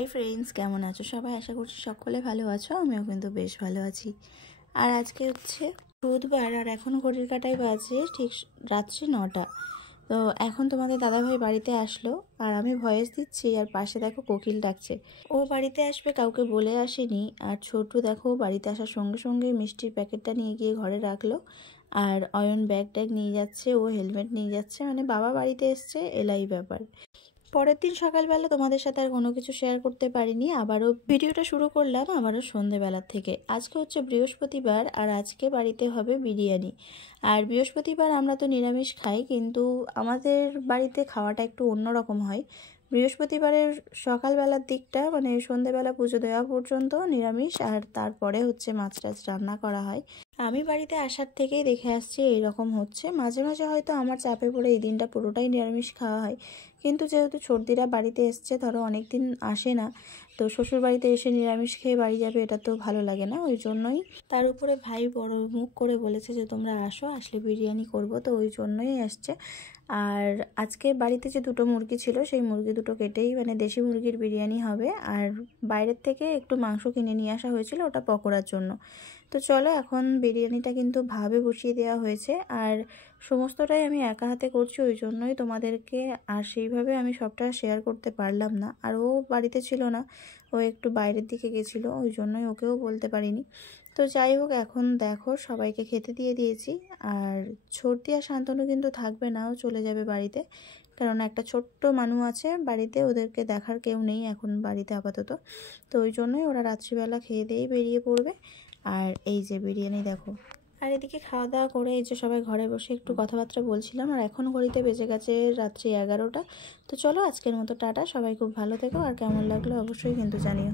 Hi friends, কেমন আছো সবাই? আশা করছি সকলে ভালো আছো। আমিও কিন্তু বেশ ভালো আছি। আর আজকে হচ্ছে বুধবার, আর এখন ঘড়ির কাঁটায় বাজে ঠিক রাত্রি 9টা। তো এখন তোমাদের দাদাভাই বাড়িতে আসলো, আর আমি ভয়েস দিচ্ছি, আর পাশে দেখো কোকিল ডাকছে। ও বাড়িতে আসবে কাউকে বলে আসেনি। আর ছোটু দেখো বাড়িতে আসার সঙ্গে সঙ্গে মিষ্টির প্যাকেটটা নিয়ে গিয়ে ঘরে রাখলো, আর অয়ন ব্যাগ ট্যাগ নিয়ে যাচ্ছে, ও হেলমেট নিয়ে যাচ্ছে, মানে বাবা বাড়িতে এসছে, এলাই ব্যাপার। পরের দিন সকালবেলা তোমাদের সাথে আর কোনো কিছু শেয়ার করতে পারিনি। আবারও ভিডিওটা শুরু করলাম আবারও সন্ধেবেলার থেকে। আজকে হচ্ছে বৃহস্পতিবার, আর আজকে বাড়িতে হবে বিরিয়ানি। আর বৃহস্পতিবার আমরা তো নিরামিষ খাই, কিন্তু আমাদের বাড়িতে খাওয়াটা একটু অন্যরকম হয়। বৃহস্পতিবারের সকালবেলার দিকটা, মানে সন্ধেবেলা পুজো দেওয়া পর্যন্ত নিরামিষ, আর তারপরে হচ্ছে মাছ টাছ রান্না করা হয়। আমি বাড়িতে আসার থেকেই দেখে আসছি এইরকম হচ্ছে। মাঝে মাঝে হয়তো আমার চাপে পড়ে এই দিনটা পুরোটাই নিরামিষ খাওয়া হয়, কিন্তু যেহেতু সর্দিরা বাড়িতে এসছে, ধরো অনেক দিন আসে না, তো শ্বশুর বাড়িতে এসে নিরামিষ খেয়ে বাড়ি যাবে, এটা তো ভালো লাগে না। ওই জন্যই, তার উপরে ভাই বড় মুখ করে বলেছে যে তোমরা আসো, আসলে বিরিয়ানি করব, তো ওই জন্যই আসছে। আর আজকে বাড়িতে যে দুটো মুরগি ছিল, সেই মুরগি দুটো কেটেই মানে দেশি মুরগির বিরিয়ানি হবে। আর বাইরের থেকে একটু মাংস কিনে নিয়ে আসা হয়েছিল, ওটা পকোড়ার জন্য। তো চলো, এখন বিরিয়ানিটা কিন্তু ভাবে বসিয়ে দেওয়া হয়েছে, আর সমস্তটাই আমি একা হাতে করছি, ওই জন্যই তোমাদেরকে আর সেইভাবে আমি সবটা শেয়ার করতে পারলাম না। আর ও বাড়িতে ছিল না, ও একটু বাইরের দিকে গেছিলো, ওই জন্যই ওকেও বলতে পারিনি। তো যাই হোক, এখন দেখো সবাইকে খেতে দিয়ে দিয়েছি। আর ছোটদি আর শান্তনু কিন্তু থাকবে না, ও চলে যাবে বাড়িতে, কারণ একটা ছোট্ট মানু আছে বাড়িতে, ওদেরকে দেখার কেউ নেই এখন বাড়িতে আপাতত। তো ওই জন্যই ওরা রাত্রিবেলা খেয়ে দিয়েই বেরিয়ে পড়বে। আর এই যে বিরিয়ানি দেখো, আর এদিকে খাওয়া দাওয়া করে এই যে সবাই ঘরে বসে একটু কথাবার্তা বলছিলাম। আর এখন ঘড়িতে বেজে গেছে রাত্রি 11টা। তো চলো, আজকের মতো টাটা, সবাই খুব ভালো থেকো, আর কেমন লাগলো অবশ্যই কিন্তু জানিও।